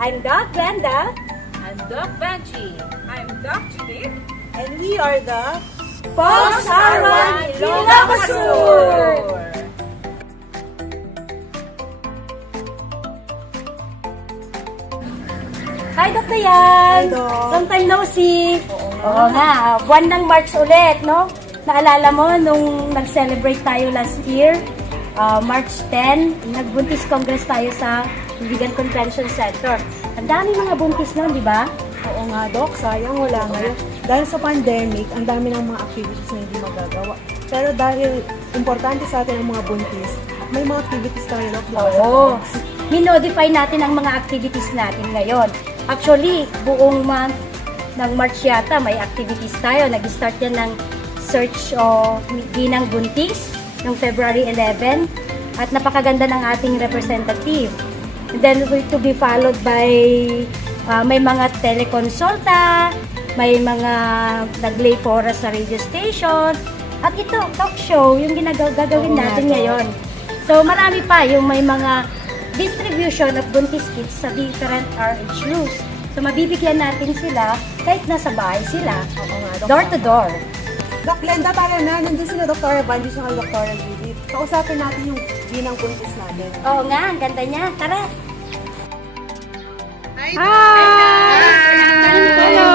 I'm Doc Glenda. I'm Doc Banchi. I'm Doc Judith. And we are the Pogs R1 Ilocos Sur! Hi, Dr. Yan! Hi, Doc. Long time no see! Oo nga, buwan ng March ulit, no? Naalala mo nung nag-celebrate tayo last year, March 10, nagbuntis congress tayo sa Vegan Convention Center. Ang dami mga buntis nun, di ba? Oo nga, Doc. Sayang wala ngayon. Dahil sa pandemic, ang dami ng mga activities na hindi magagawa. Pero dahil importante sa atin ang mga buntis, may mga activities tayo, Doc. di ba? Oo. Minodify natin ang mga activities natin ngayon. Actually, buong month ng March yata, may activities tayo. Nag-start yan ng search o ginang buntis ng February 11. At napakaganda ng ating representative. And then, to be followed by may mga telekonsulta, may mga nag-lay fora sa radio station, at ito, talk show, yung gagawin natin ngayon. So, marami pa yung may mga distribution of buntis kits sa different RH groups. So, mabibigyan natin sila kahit nasa bahay sila, Oo nga, Doc. door to door. Doc Glenda, tara na. Nandun sila Dr. Banji sa Dr. Judith. Kausapin natin yung ginang buntis natin. Oo nga, ang ganda niya. Tara! Hi! Hello!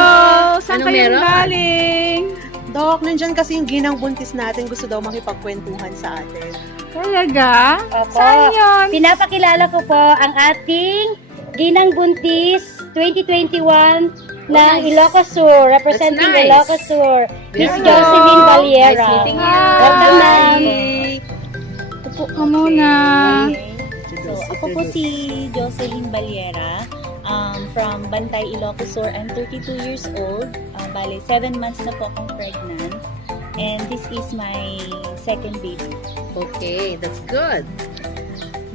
Saan kayo galing? Doc, nandyan kasi yung ginang buntis natin. Gusto daw makipagkwentuhan sa atin. Talaga? Opo. Saan yun? Pinapakilala ko po ang ating Ginang Buntis 2021 ng Ilocos Sur, representing That's nice. Ilocos Sur, Miss Very Jocelyn Nice Valiera. meeting you. Welcome, ma'am. Upo ka muna. So, ako po si Jocelyn Baliera from Bantay, Ilocos Sur. I'm 32 years old. Bale, 7 months na po akong pregnant. And this is my second baby. Okay, that's good.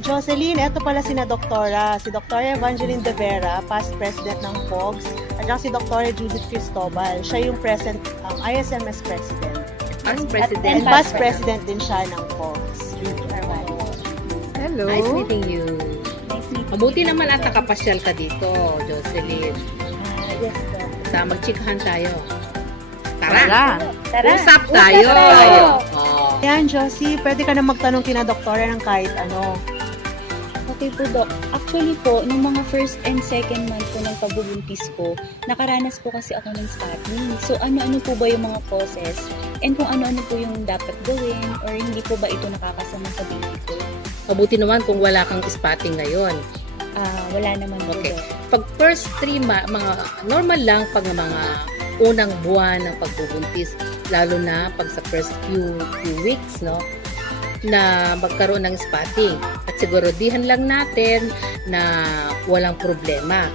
Jocelyn, eto pala sina Doktora. Si Dr. Evangeline De Vera, past president ng POGS, at saka si Dr. Judith Cristobal. Siya yung present ISMS president. Past And President. past president din siya ng POGS. Hello. Nice meeting you. Nice meeting Mabuti you. naman at nakapasyal ka dito, Jocelyn. Yes, Doc. Sa magchikahan tayo. Tara! Tara. Usap tayo! tayo. Oh. Yan, Josie, pwede ka na magtanong kina Doktora ng kahit ano. Okay po, Doc. Actually po, nung mga first and second month po ng pagbubuntis ko, nakaranas po kasi ako ng spotting. So, ano-ano po ba yung mga causes? And kung ano-ano po yung dapat gawin? Or hindi po ba ito nakakasama sa baby ko? Mabuti naman kung wala kang spotting ngayon. Wala naman po, Okay. Doc. Pag first 3 mga normal lang pag mga unang buwan ng pagbubuntis, lalo na pag sa first few weeks, no, na magkaroon ng spotting. At siguradihan lang natin na walang problema.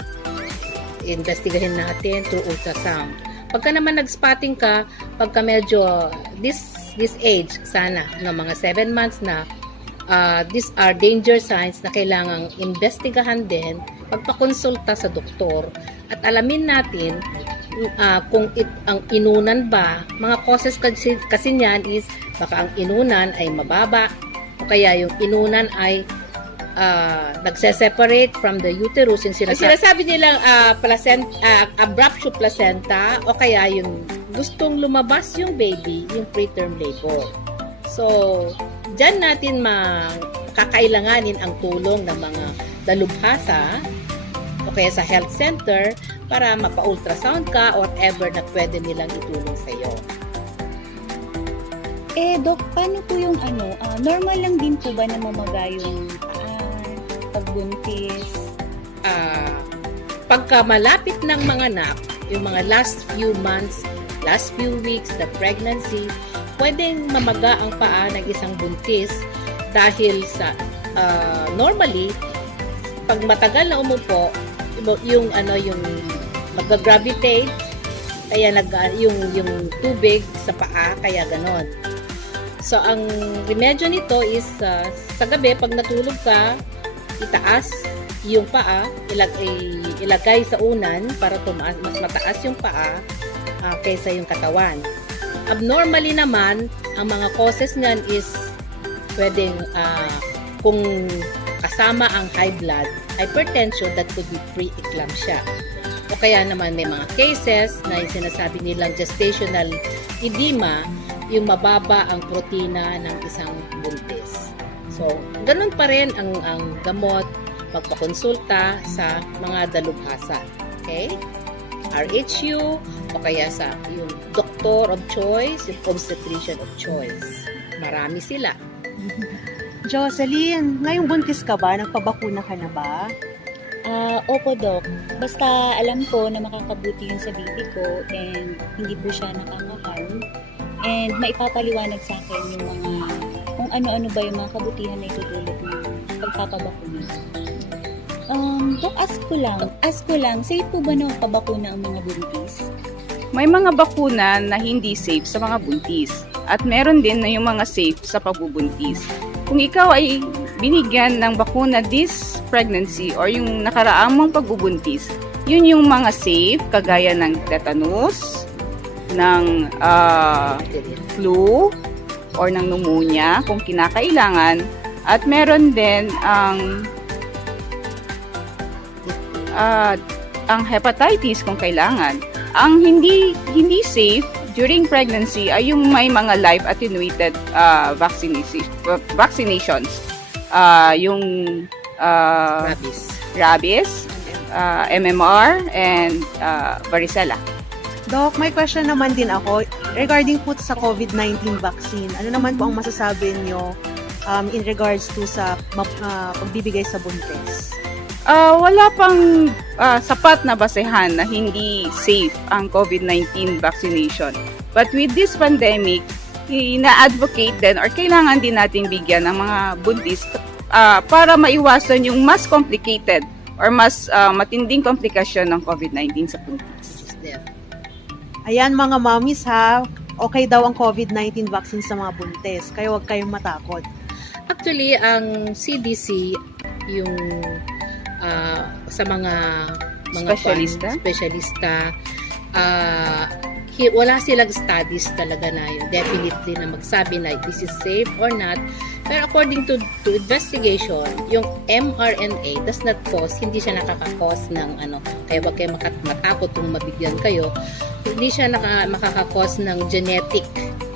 Investigahin natin through ultrasound. Pagka naman nag-spotting ka, pagka medyo this age, sana, no, mga 7 months na, these are danger signs na kailangang investigahan din, pagpakonsulta sa doktor at alamin natin kung ang inunan ba, mga causes kasi niyan is baka ang inunan ay mababa o kaya yung inunan ay nagse-separate from the uterus, yung sinasabi nilang abruptio placenta o kaya yung gustong lumabas yung baby, yung preterm labor. So, dyan natin kakailanganin ang tulong ng mga dalubhasa o kaya sa health center para mapa-ultrasound ka or whatever na pwede nilang itulong sa iyo. Doc, paano po yung normal lang din po ba na mamaga yung pagbuntis? Pagka malapit ng mga anak, yung mga last few months, last few weeks, the pregnancy, pwedeng mamaga ang paa ng isang buntis dahil sa normally pag matagal na umupo yung mag-gravitate kaya yung tubig sa paa kaya ganon. So ang remedyo nito is sa gabi pag natulog ka, itaas yung paa, ilagay sa unan para tumaas, mas mataas yung paa kaysa yung katawan. Abnormally naman, ang mga causes niyan is pwedeng kung kasama ang high blood, hypertension, that could be pre-eclampsia. O kaya naman may mga cases na yung sinasabi nilang gestational edema, yung mababa ang protina ng isang buntis. So, ganun pa rin ang gamot, magpakonsulta sa mga dalubhasa. Okay? RHU, o kaya sa yung doctor of choice, yung obstetrician of choice. Marami sila. Jocelyn, ngayong buntis ka ba? Nagpabakuna ka na ba? Opo, Doc. Basta alam ko na makakabuti yun sa baby ko and hindi po siya nakaka-harm. And maipapaliwanag sa akin yung mga kung ano-ano ba yung mga kabutihan na itutulot ng pagpapabakuna. Doc, ask ko lang, safe po ba na pabakuna ang mga buntis? May mga bakuna na hindi safe sa mga buntis at meron din na yung mga safe sa pagbubuntis. Kung ikaw ay binigyan ng bakuna this pregnancy or yung nakaraang mong pagbubuntis, yun yung mga safe kagaya ng tetanus, ng flu, or ng pneumonia kung kinakailangan, at meron din ang hepatitis kung kailangan. Ang hindi safe during pregnancy ay yung may mga live attenuated vaccinations. Yung rabies, MMR, and varicella. Doc, may question naman din ako regarding po sa COVID-19 vaccine. Ano naman po ang masasabi nyo in regards to sa pagbibigay sa buntis? Wala pang sapat na basehan na hindi safe ang COVID-19 vaccination. But with this pandemic, ina-advocate din or kailangan din natin bigyan ng mga buntis para maiwasan yung mas complicated or mas matinding komplikasyon ng COVID-19 sa buntis. Ayan mga mommies ha, okay daw ang COVID-19 vaccine sa mga buntis, kaya huwag kayong matakot. Actually, ang CDC, yung sa mga specialista, wala silang studies talaga na yun, definitely na magsabi na this is safe or not. Pero according to investigation, yung mRNA does not cause, hindi siya nakaka-cause ng kaya wag kayo matakot kung mabigyan kayo, hindi siya makaka-cause ng genetic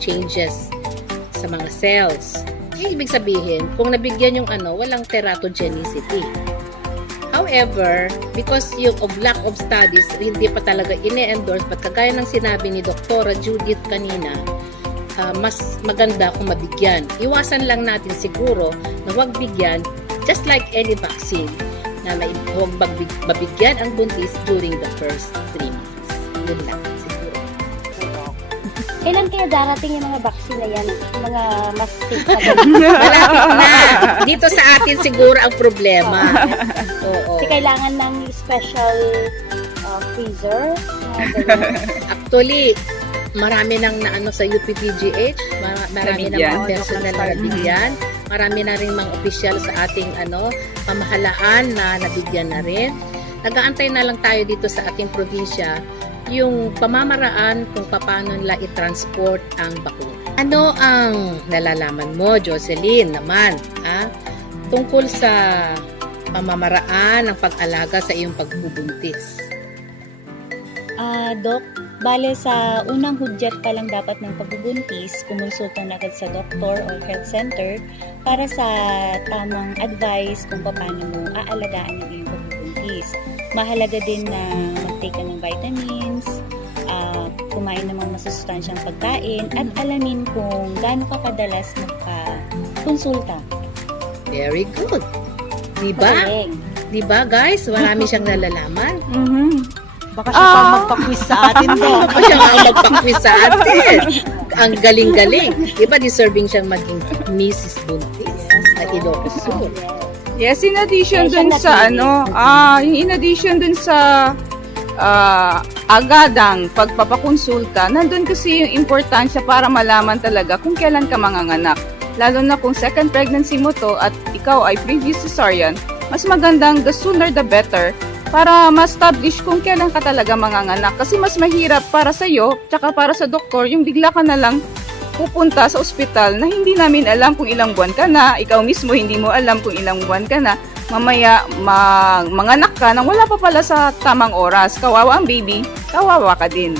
changes sa mga cells. Ibig sabihin, kung nabigyan yung walang teratogenicity. However, because yung lack of studies, hindi pa talaga ine-endorse, but kagaya ng sinabi ni Dr. Judith kanina, mas maganda kung mabigyan. Iwasan lang natin siguro na huwag bigyan, just like any vaccine, na huwag mabigyan ang buntis during the first 3 months. Yun lang siguro. Kailan kaya darating yung mga vaccine na yan? Mga mas safe na Malapit na. Dito sa atin siguro ang problema. Oo. Kasi kailangan ng special freezer. Actually, marami nang sa UPPGH, marami na mga personal na nabigyan, marami na rin mga opisyal sa ating pamahalaan na nabigyan na rin. Nag-aantay na lang tayo dito sa ating probinsya yung pamamaraan kung paano nila i-transport ang bakuna. Ano ang nalalaman mo, Jocelyn, naman, tungkol sa pamamaraan ng pag-alaga sa iyong pagbubuntis? Doc, bale sa unang hudyat pa lang dapat ng pagbubuntis, kumonsulta na agad sa doktor or health center para sa tamang advice kung paano mo aalagaan ang iyong pagbubuntis. Mahalaga din na mag-take ka ng vitamins, kumain ng mga masusustansyang pagkain, at alamin kung gaano ka kadalas magpa-konsulta. Very good. Diba? Diba, guys? Marami siyang nalalaman. Baka siya pa magpa-quiz sa atin, Doc. Baka siya nga magpa-quiz sa atin. Ang galing-galing. Diba, deserving siyang maging Mrs. Buntis na Ilocos Sur. Yes, in addition dun sa in addition dun sa agadang pagpapakonsulta, nandun kasi yung importansya para malaman talaga kung kailan ka manganganak. Lalo na kung second pregnancy mo to at ikaw ay previous cesarean, mas magandang the sooner the better para ma-establish kung kailan ka talaga manganganak. Kasi mas mahirap para sa'yo, tsaka para sa doktor, yung bigla ka na lang pupunta sa ospital na hindi namin alam kung ilang buwan ka na, ikaw mismo hindi mo alam kung ilang buwan ka na, mamaya manganak ka nang wala pa pala sa tamang oras. Kawawa ang baby, kawawa ka din.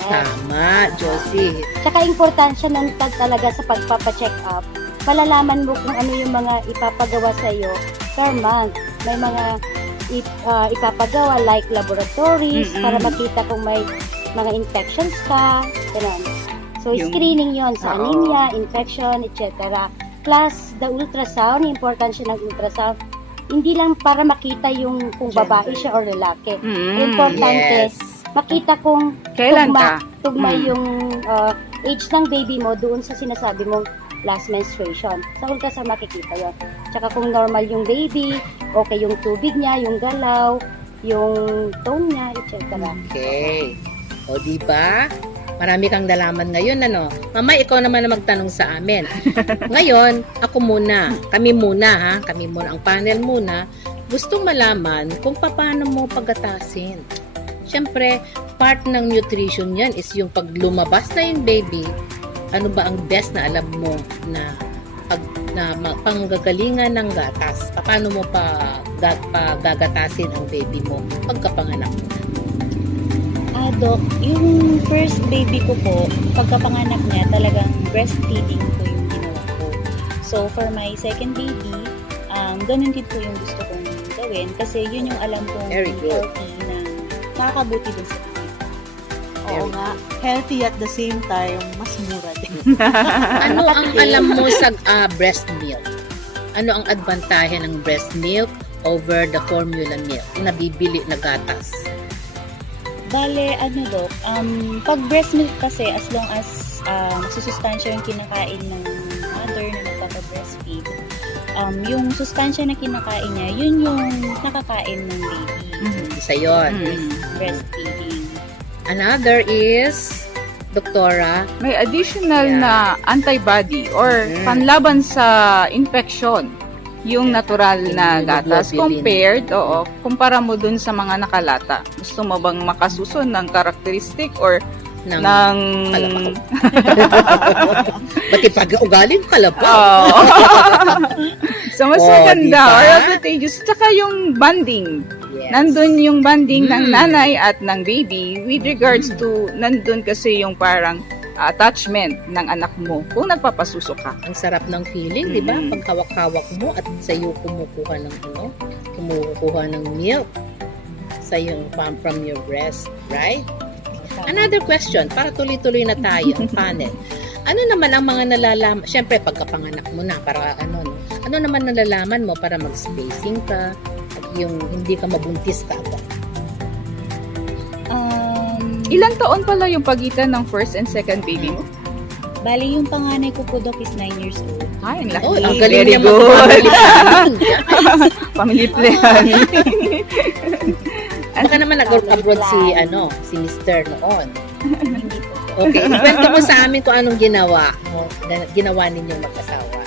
Tama, Josie. Tsaka importansya ng talaga sa pagpapacheck up. Malalaman mo kung ano yung mga ipapagawa sa iyo per month. May mga ipapagawa like laboratories para makita kung may mga infections ka. Ganun. So, screening yon sa anemia, infection, etc. Plus, the ultrasound, yung importansya ng ultrasound, hindi lang para makita yung kung babae siya or lalaki. Importante, makita kung Kailan ka? tugma yung age ng baby mo doon sa sinasabi mong last menstruation. Sa ultrasound makikita yon. Tsaka kung normal yung baby, okay yung tubig niya, yung galaw, yung tone niya, etc. Okay. O, di ba? Marami kang nalaman ngayon, ano? Mama, ikaw naman na magtanong sa amin. Ngayon, ako muna. Kami muna, ha? Kami muna. Ang panel muna. Gustong malaman kung paano mo pagatasin. Siyempre, part ng nutrition yan is yung pag lumabas na yung baby, ano ba ang best na alam mo na panggagalingan ng gatas? Paano mo gagatasin ang baby mo pagkapanganak mo? Dok, yung first baby ko po, pagkapanganak niya, talagang breastfeeding po yung ginawa ko. So, for my second baby, ganun din po yung gusto kong gawin kasi yun yung alam kong Very good. healthy na makakabuti dun sa baby. Oo nga, healthy at the same time, mas mura din. Ano ang alam mo sa breast milk? Ano ang advantahe ng breast milk over the formula milk na bibili na gatas? Bale, Dok, pag breast milk kasi, as long as susustansya yung kinakain ng mother na nagpapa-breastfeed, yung sustansya na kinakain niya, yun yung nakakain ng baby. Isa yun. Breastfeeding. Another is, Doktora, May additional na antibody or panlaban sa infection yung natural na gatas Immunoglobulin. kumpara mo dun sa mga nakalata. Gusto mo bang makasusun ng karakteristik or ng ng kalabaw. Pati pag-ugaling kalabaw. Oo. So, mas Oh, maganda diba? or advantageous. Tsaka yung bonding. Yes. Nandun yung bonding ng nanay at ng baby with regards to, nandun kasi yung parang attachment ng anak mo kung nagpapasuso ka. Ang sarap ng feeling, di ba? Mm. Pag hawak-hawak mo at sa'yo kumukuha ng milk sa yung from your breast, right? Another question, para tuloy-tuloy na tayo ang panel. Ano naman ang mga nalalaman, syempre pagkapanganak mo na, para ano naman nalalaman mo para mag-spacing ka at yung hindi ka mabuntis ka agad? Ilang taon pala yung pagitan ng first and second baby mo? Bali, yung panganay ko po, Dok, is 9 years old. Ay, ang laki. Oh, ang galing Very niya good. mag-family planning. Family planning. Baka naman nag-abroad si Mr. noon. Hindi po. Okay, ikwento mo sa amin kung anong ginawa ninyong mag-asawa.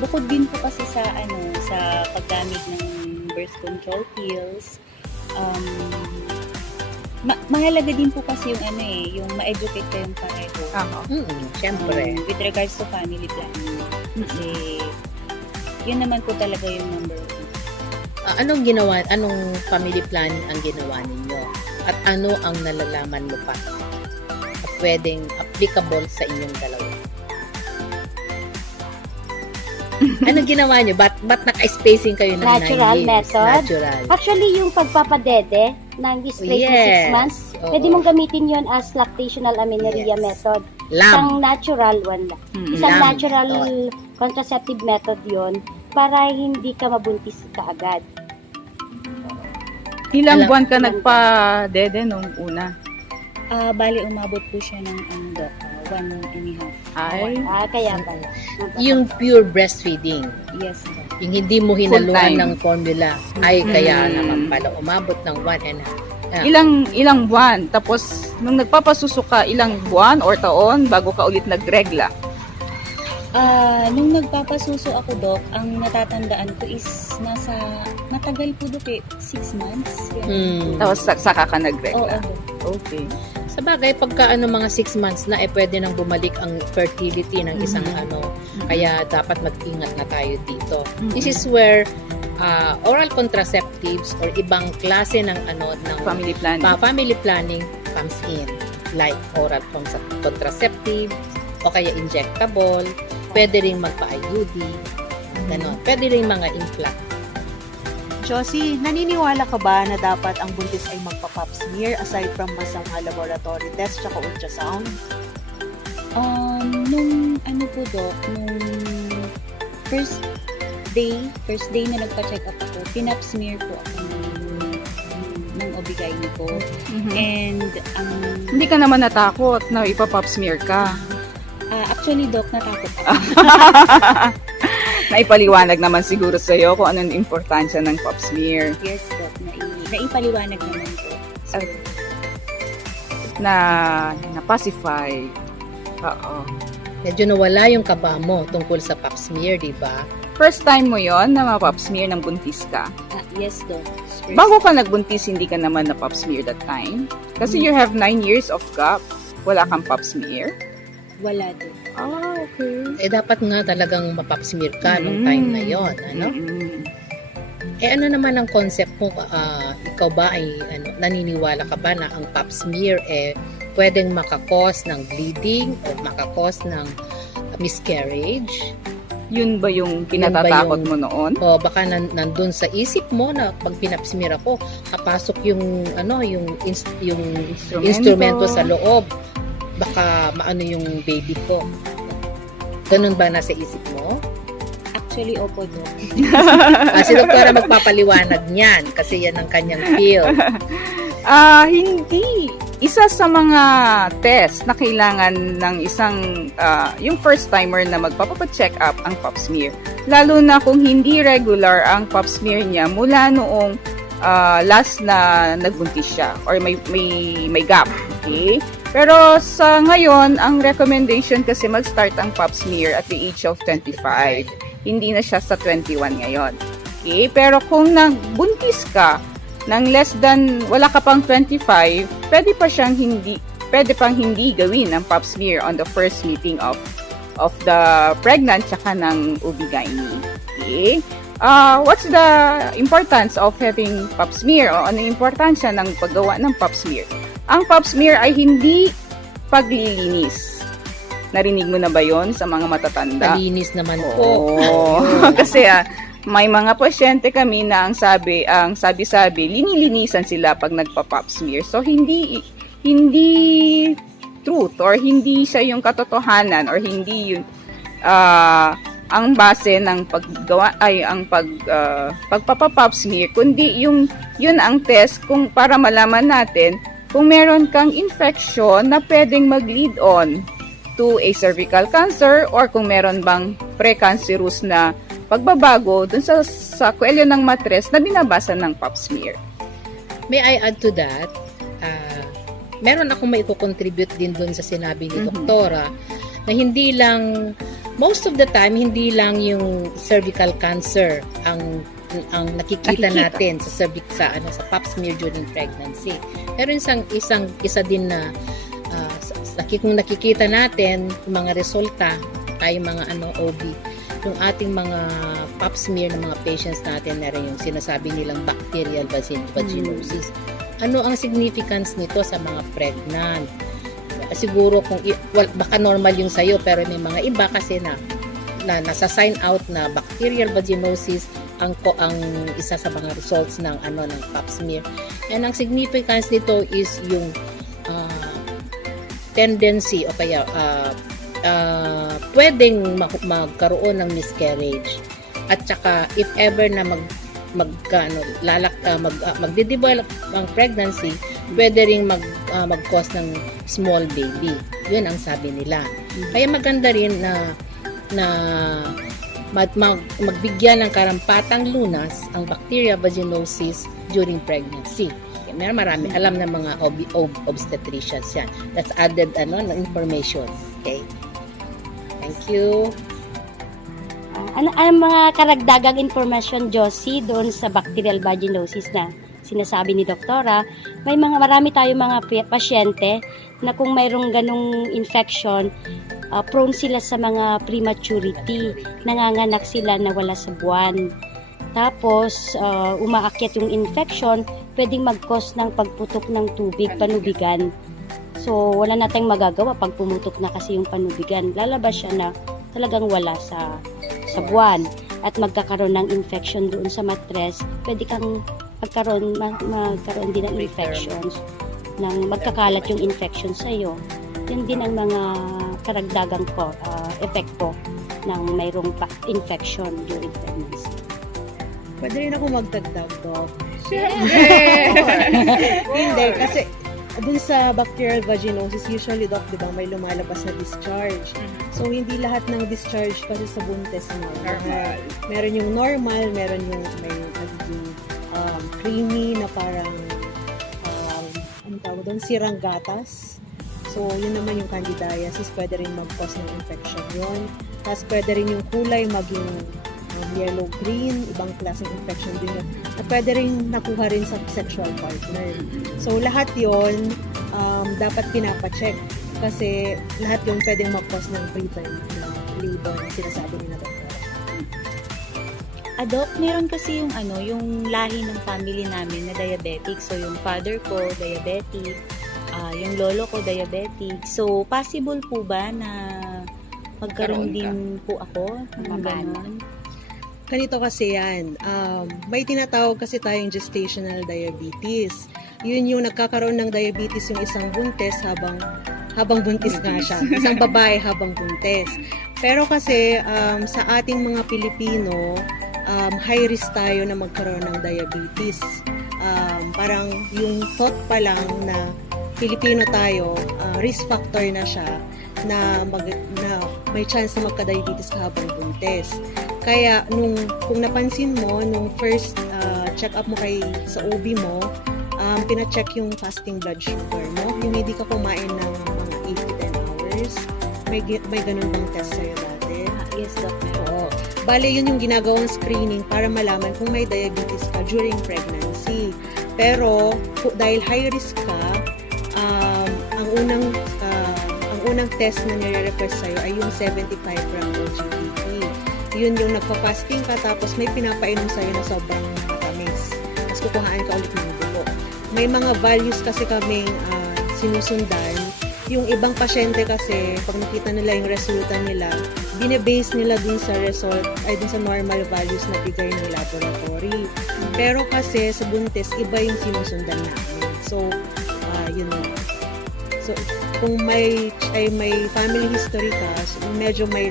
Bukod din po kasi sa paggamit ng birth control pills, mahalaga din po kasi yung ma-educate kayong pareho. Siyempre. With regards to family planning. Kasi yun naman po talaga yung number one. Anong family planning ang ginawa ninyo? At ano ang nalalaman mo pa? At pwedeng applicable sa inyong dalawa? Anong ginawa nyo? Ba't naka-spacing kayo ng 9 Natural years? method? Natural. Actually, yung pagpapadede ng straight to 6 months, Oo. pwede mong gamitin yon as lactational amenorrhea Yes. method. Lamb. Isang natural one lang. Isang Lamb natural method. contraceptive method yon para hindi ka mabuntis kaagad. Ilang Alam- buwan ka nagpa-dede nung una? Bali, umabot po siya ng Dok, 1.5. Ay, Kaya pala. Yung pure breastfeeding, Yes, Dok. yung hindi mo Full hinaluan time. ng formula, ay kaya naman pala umabot ng 1.5. ilang buwan? Tapos, nung nagpapasuso ka, ilang buwan or taon bago ka ulit nagregla? Nung nagpapasuso ako, Dok, ang natatandaan ko is matagal po, Dok, 6 months. Yan. Tapos, saka ka Oo, nagregla? Dok. Okay. Sa bagay, pagka mga 6 months na, pwede nang bumalik ang fertility ng isang kaya dapat mag-ingat na tayo dito. This is where oral contraceptives or ibang klase ng Family planning. family planning comes in. Like oral contraceptive o kaya injectable, pwede ring magpa-IUD, ganon. Pwede ring mga implant. Josie, naniniwala ka ba na dapat ang buntis ay magpa-pap smear aside from mga laboratory test tsaka ultrasound? Nung po Doc, nung first day na nagpa-check up ako, pinap smear po ako ng OB-GYN ko. And Hindi ka naman natakot na ipapop smear ka. actually Doc, natakot ako. Naipaliwanag naman siguro sa'yo kung anong importansya ng pap smear. Yes Doc, naipaliwanag naman po. So, Na pacify. Oo. Medyo nawala yung kaba mo tungkol sa pap smear, di ba? First time mo yon na ma-pap smear ng buntis ka. yes Doc. First, Bago ka nagbuntis, hindi ka naman na-pap smear that time. Kasi you have 9 years of gap. Wala kang pap smear. wala Doc. Okay. Dapat nga talagang mapap smear ka nung time na yon, ano? Ano naman ang concept mo? Ikaw ba ay naniniwala ka ba na ang pap smear pwedeng makakos ng bleeding o makakos ng miscarriage? Yun ba yung kinatatakot mo noon? O baka nandun sa isip mo na pag pinap-smear ako, kapasok yung instrumento sa loob. Baka maano yung baby ko. Ganun ba nasa isip mo? Actually, opo Doc. Si doktora magpapaliwanag niyan kasi yan ang kanyang field. Hindi. Isa sa mga test na kailangan ng isang, yung first timer na magpapacheck up ang pap smear. Lalo na kung hindi regular ang pap smear niya mula noong last na nagbuntis siya or may gap. Okay? Pero sa ngayon, ang recommendation kasi mag-start ang pap smear at the age of 25. Hindi na siya sa 21 ngayon. Okay? Pero kung nagbuntis ka ng less than, wala ka pang 25, pwede pang hindi gawin ang pap smear on the first meeting of the pregnant tsaka ng OB-GYN. Okay? What's the importance of having pap smear o ano yung importansya ng paggawa ng pap smear? Ang pap smear ay hindi paglilinis. Narinig mo na ba yon sa mga matatanda? Malinis naman po. Oo. Kasi may mga pasyente kami na ang sabi-sabi, linilinisan sila pag nagpa-pap smear. So hindi truth or hindi siya yung katotohanan or hindi yun ang base ng paggawa ay ang pagpapa-pap smear, kundi yun ang test kung para malaman natin kung meron kang infection na pwedeng mag-lead on to a cervical cancer or kung meron bang precancerous na pagbabago dun sa kwelyo ng matres na binabasa ng pap smear. May I add to that? Meron akong may contribute din dun sa sinabi ni doktora na hindi lang, most of the time, hindi lang yung cervical cancer ang nakikita natin sa pap smear during pregnancy. Pero isa din na kung nakikita natin yung mga resulta tayo mga OB, yung ating mga pap smear ng mga patients natin na rin yung sinasabi nilang bacterial vaginosis. Ano ang significance nito sa mga pregnant? Siguro kung baka normal yung sayo pero may mga iba kasi na nasa sign out na bacterial vaginosis ang isa sa mga results ng ng pap smear. And ang significance nito is yung tendency o kaya pwedeng magkaroon ng miscarriage. At saka if ever na magde-develop ang pregnancy, pwede ring mag-cause ng small baby. Yun ang sabi nila. Kaya maganda rin na magbigyan ng karampatang lunas ang bacterial vaginosis during pregnancy. Okay, marami alam ng mga obstetricians yan. That's added information. Okay. Thank you. Ano ang mga karagdagang information, Josie, doon sa bacterial vaginosis na sinasabi ni doktora, marami tayong mga pasyente na kung mayroong ganong infection, prone sila sa mga prematurity, nanganganak sila na wala sa buwan. Tapos, umaakyat yung infection, pwedeng mag-cause ng pagputok ng tubig, panubigan. So, wala na tayong magagawa pag pumutok na kasi yung panubigan. Lalabas siya na talagang wala sa buwan at magkakaroon ng infection doon sa mattress. Pwede kang magkaroon din ng infections, magkakalat yung infection sa iyo. Yun din ang mga karagdagang epekto ng mayroong infection during pregnancy. Pwede rin ako magdagdag, Doc. Hindi, kasi dun sa bacterial vaginosis, usually, Doc, di ba, may lumalabas na discharge. So, hindi lahat ng discharge kasi sa buntis normal. Meron yung normal, meron yung may nagiging creamy na parang anong tawag doon, sirang gatas. So, yun naman yung candidiasis, pwede rin mag-cause ng infection yun. Tapos, pwede rin yung kulay maging yellow-green, ibang klaseng infection din yun. At pwede rin nakuha rin sa sexual partner. So, lahat yun, dapat pinapacheck. Kasi lahat yun pwedeng mag-cause ng preterm labor na sinasabi ni na doktor. Doc, meron kasi yung lahi ng family namin na diabetic. So, yung father ko, diabetic. Yung lolo ko, diabetic. So, possible po ba na magkaroon din po ako ng ganon? Ganito kasi yan, may tinatawag kasi tayong gestational diabetes. Yun yung nagkakaroon ng diabetes yung isang buntis habang buntis nga siya. Isang babae habang buntis. Pero kasi sa ating mga Pilipino, high risk tayo na magkaroon ng diabetes. Parang yung thought pa lang na Pilipino tayo, risk factor na siya na may chance na magka-diabetes ka habang buntis. Kaya kung napansin mo, nung first check-up mo sa OB mo, pina-check yung fasting blood sugar mo. Yung hindi ka kumain ng mga 8 to 10 hours. May ganun bang test sa'yo dati? Yes, Doc. Oo. Bale, yun yung ginagawang screening para malaman kung may diabetes ka during pregnancy. Pero, dahil high risk ka, ang unang test na nire-request sa'yo ay yung 75 gram OGTT. Yun yung nagpa-fasting ka tapos may pinapainom sa'yo na sobrang matamis. Tapos kukuhaan ka ulit ng dugo. May mga values kasi kaming sinusundan. Yung ibang pasyente kasi, pag nakita nila yung resulta nila, bine-base nila dun sa result, ay dun sa normal values na bigay ng laboratory. Pero kasi sa buntis, iba yung sinusundan namin. So, yun na. So, kung may family history ka, so medyo may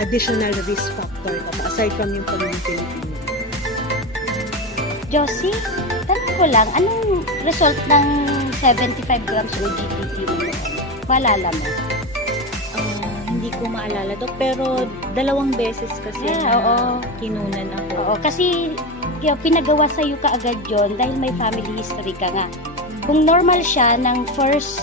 additional risk factor ka pa, aside from yung pagiging Filipino. Josie, tanong ko lang, anong result ng 75 grams OGTT mo noon? Maalala mo? Hindi ko maalala, Doc. Pero 2 beses kasi Oo. kinunan ako. Oo, kasi pinagawa sa'yo kaagad yon dahil may family history ka nga. Kung normal siya ng first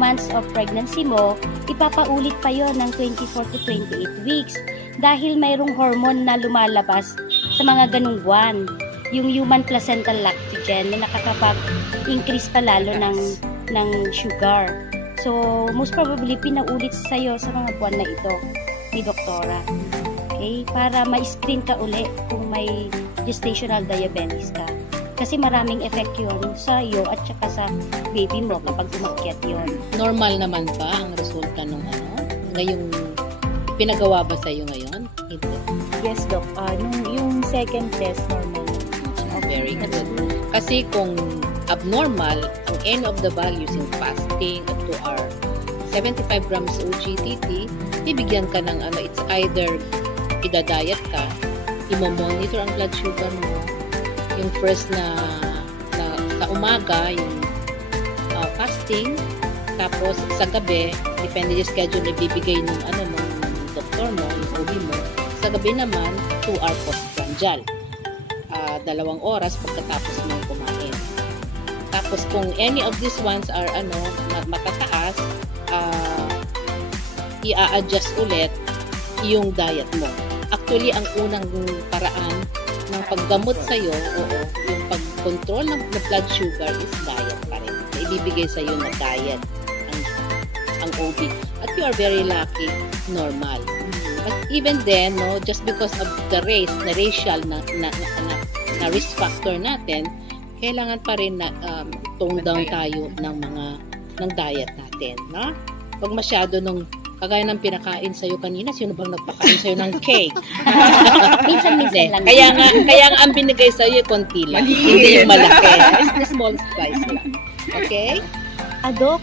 months of pregnancy mo, ipapaulit pa yon ng 24 to 28 weeks dahil mayroong hormone na lumalabas sa mga ganung buwan. Yung human placental lactogen na nakakapag-increase pa lalo ng sugar. So, most probably, pinaulit sa'yo sa mga buwan na ito ni doktora. Okay? Para ma-screen ka uli kung may gestational diabetes ka. Kasi maraming effect yun sa iyo at saka sa baby mo kapag umakyat yun. Normal naman ba ang resulta nung ngayong pinagawa ba sa iyo ngayon? Ito. Yes, Doc. Yung second test, normal naman. Very good. Kasi kung abnormal ang any of the values in fasting up to our 75 grams OGTT, bibigyan ka ng it's either idadiet ka, imo-monitor ang blood sugar mo, yung first na sa umaga, yung fasting, tapos sa gabi, depende yung schedule na bibigay ng doktor mo, yung OB mo. Sa gabi naman, 2-hour postprandial. 2 oras pagkatapos mo kumain. Tapos kung any of these ones are matataas, i-adjust ulit yung diet mo. Actually, ang unang paraan ng paggamot sa'yo, yung control ng blood sugar is diet pa rin. Na ibibigay sa iyo na diet ang OB. At you are very lucky, normal. But even then, no, just because of the racial na risk factor natin, kailangan pa rin na tone down tayo ng diet natin, no? Pag masyado nung kagaya ng pinakain sa'yo kanina, sino bang nagpakain sa'yo ng cake? Minsan-minsan lang. Kaya nga ang binigay sa'yo, konti lang. Hindi yung malaki. It's the small size lang. Okay? Dok,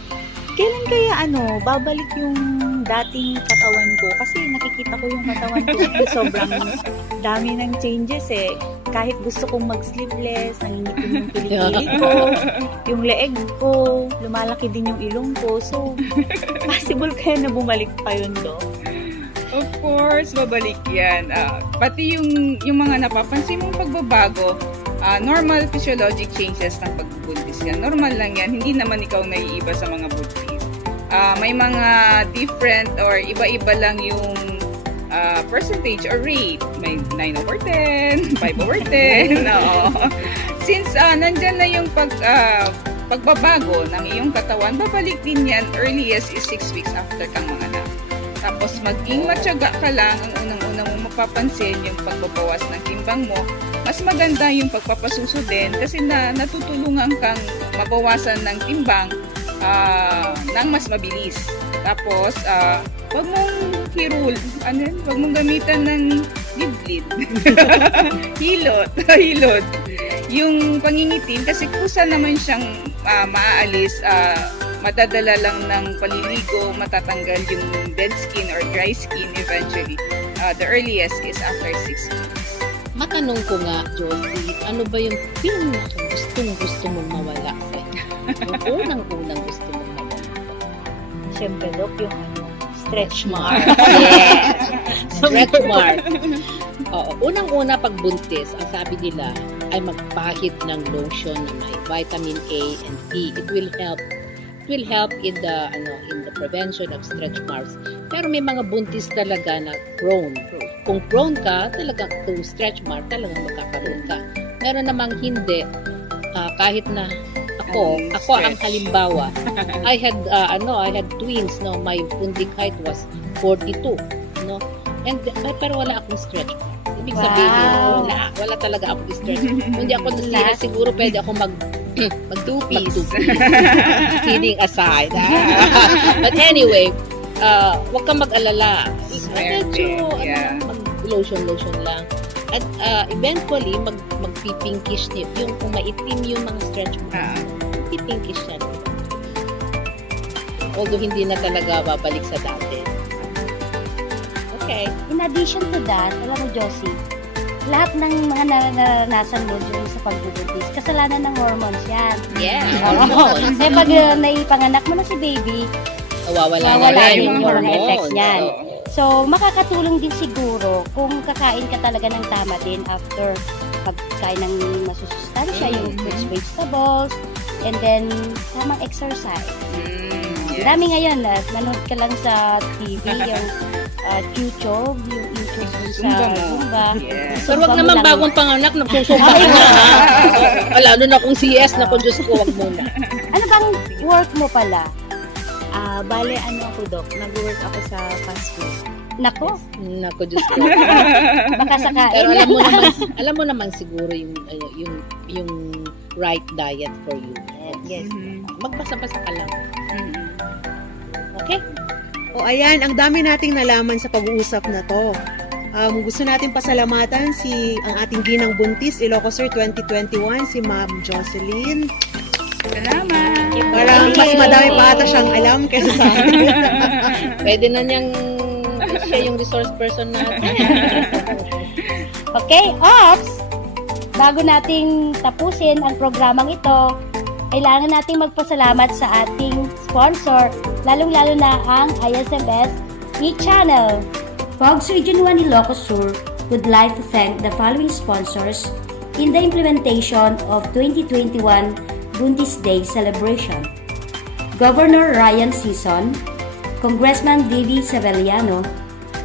kailan kaya babalik yung dating katawan ko? Kasi nakikita ko yung katawan ko sobrang dami ng changes eh. Kahit gusto kong mag-sleeveless, nangingitim yung kilikili ko, yung leeg ko, lumalaki din yung ilong ko. So, possible kaya na bumalik pa yun, Dok? Of course, babalik yan. Pati yung mga napapansin mong pagbabago, normal physiologic changes ng pagbubuntis yan. Normal lang yan. Hindi naman ikaw naiiba sa mga buntis. May mga different or iba-iba lang yung percentage or rate. May 9/10, 5/10. No. Since nandyan na yung pagbabago ng iyong katawan, babalik din yan earliest is 6 weeks after kang manganak. Tapos maging matyaga ka lang, ang unang-una mo mapapansin yung pagbabawas ng timbang mo. Mas maganda yung pagpapasuso din kasi natutulungan kang mabawasan ng timbang ng mas mabilis. Tapos, wag mong wag mong gamitan ng gidlid. Hilot. Yung pangingitim, kasi kusa naman siyang maaalis, madadala lang ng paliligo, matatanggal yung dead skin or dry skin eventually. The earliest is after 6 weeks. Matanong ko nga, Josie, ano ba yung gusto mong mawala sa'yo? Yung unang gusto mong mawala sa'yo? Siyempre, Dok, yung stretch mark. Yes! Stretch mark. Oo, unang-una pag buntis, ang sabi nila ay magpahid ng lotion na may vitamin A and E. It will help in the prevention of stretch marks. Pero may mga buntis talaga na prone. Kung prone ka, talaga to stretch mark, talagang magkakaroon ka. Meron namang hindi, kahit na ako ang halimbawa. I had twins, no, my pundik height was 42, no. And pero wala akong stretch mark. Ibig sabihin, wala talaga akong stretch. Kung di ako nasira, siguro pwede ako mag-two-piece. Kidding aside. But anyway, wag kang mag-alala. Medyo, mag-lotion lang. At eventually, mag-pinkish yung kung maitim yung mga stretch marks, pinkish yan. Although hindi na talaga babalik sa dati. Okay. In addition to that, alam mo, Josie, lahat ng mga naranasan mo during sa pagbubuntis, kasalanan ng hormones yan. Yeah, hormones. Kasi pag naipanganak mo na si baby, nawawala din yung mga hormones. effects niyan. So, makakatulong din siguro kung kakain ka talaga ng tama din after pagkain ng masusustansya, yung fruits, vegetables, and then tamang exercise. Yes. Dami ngayon, nanood ka lang sa TV, yung YouTube sa Zumba. Yes. Pero wag naman bagong panganak, nagsusumba ka na, ha? Lalo na kung CS na kung Diyos ko, wag muna. Ano bang work mo pala? Bale, ako, Dok, nag-work ako sa fast food. Nako, Naku, Diyos ko. baka sakain. Pero alam mo naman siguro yung right diet for you. Yes. Magbasa-basa ka lang. Okay? O ayan, ang dami nating nalaman sa pag-uusap na to. Gusto natin pasalamatan ang ating ginang buntis, Ilocos Sur 2021, si Ma'am Jocelyn. Salamat! Parang mas madami pa ata siyang alam kaysa sa akin. Pwede na niyang siya yung resource person natin. Okay, Ops! Bago nating tapusin ang programang ito, kailangan nating magpasalamat sa ating sponsor, lalong-lalo na ang ISMS e-channel. Pogs Region 1 Ilocos Sur would like to thank the following sponsors in the implementation of 2021 Buntis Day celebration. Governor Ryan Sison, Congressman Davy Seveliano,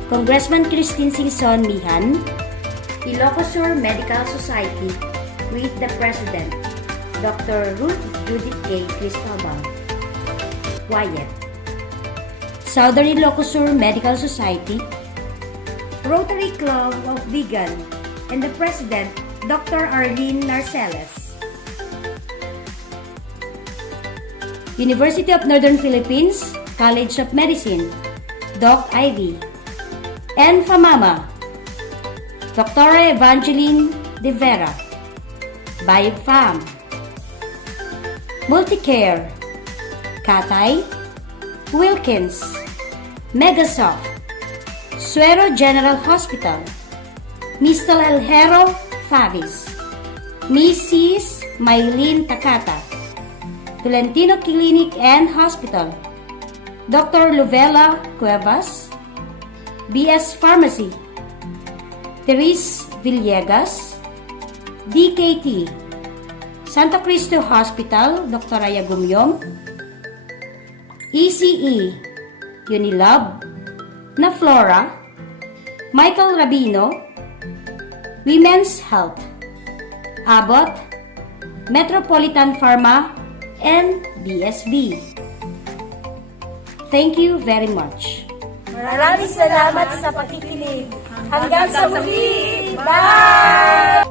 Congressman Christine Singson Mihan, Ilocos Sur Medical Society with the President, Dr. Ruth Judith K. Cristobal. Wyatt. Southern Ilocos Medical Society, Rotary Club of Vigan, and the President, Dr. Arlene Narceles. University of Northern Philippines, College of Medicine, Doc Ivy. And FAMAMA, Dr. Evangeline De Vera. BioFam. Multicare, Katay, Wilkins, Megasoft, Suero General Hospital, Mr. El Hero Favis, Mrs. Maylene Takata, Tolentino Clinic and Hospital, Dr. Lovella Cuevas, BS Pharmacy, Therese Villegas, DKT, Santo Cristo Hospital, Dr. Aya Gumyong, ECE, Unilab, Naflora, Michael Rabino, Women's Health, Abbott, Metropolitan Pharma, and BSB. Thank you very much. Maraming salamat sa pakikinig. Hanggang sa muli! Bye!